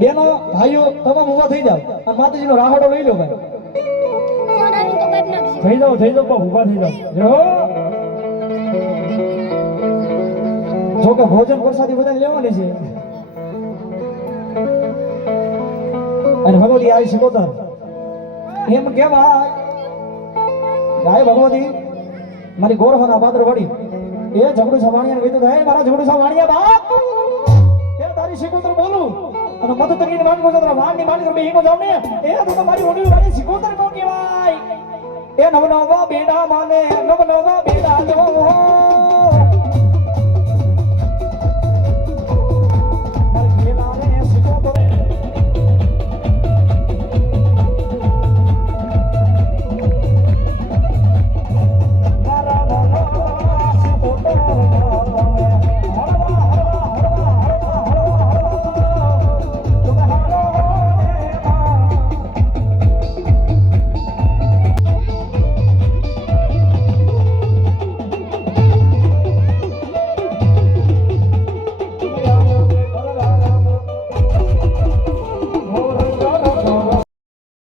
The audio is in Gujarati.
બેનો ભાઈઓ તમામ ઊભા થઈ જાવ અને માતાજીનો રાહડો લઈ લો ભાઈ થઈ જાવ બા ઊભા થઈ જાવ જો કે ભોજન પ્રસાદી બધા લેવાની છે અને ભગવતી આવી શિકોતર એમ કેવાય ગાય ભગવતી મારી ગોરવાના પાત્ર વડી એ ઝઘડું સવાણિયાને કીધું હે મારા ઝઘડું સવાણિયા બાપ એ તારી શિકોતર બોલું અને મત તરીને વાણી ગોતરા વાણી માની બે હિંગો જાવ ને એ તો તમારી ઓડી વાળી શિકોતર કો કહેવાય એ નવ નવા બેડા માને નવ નવા બેડા જો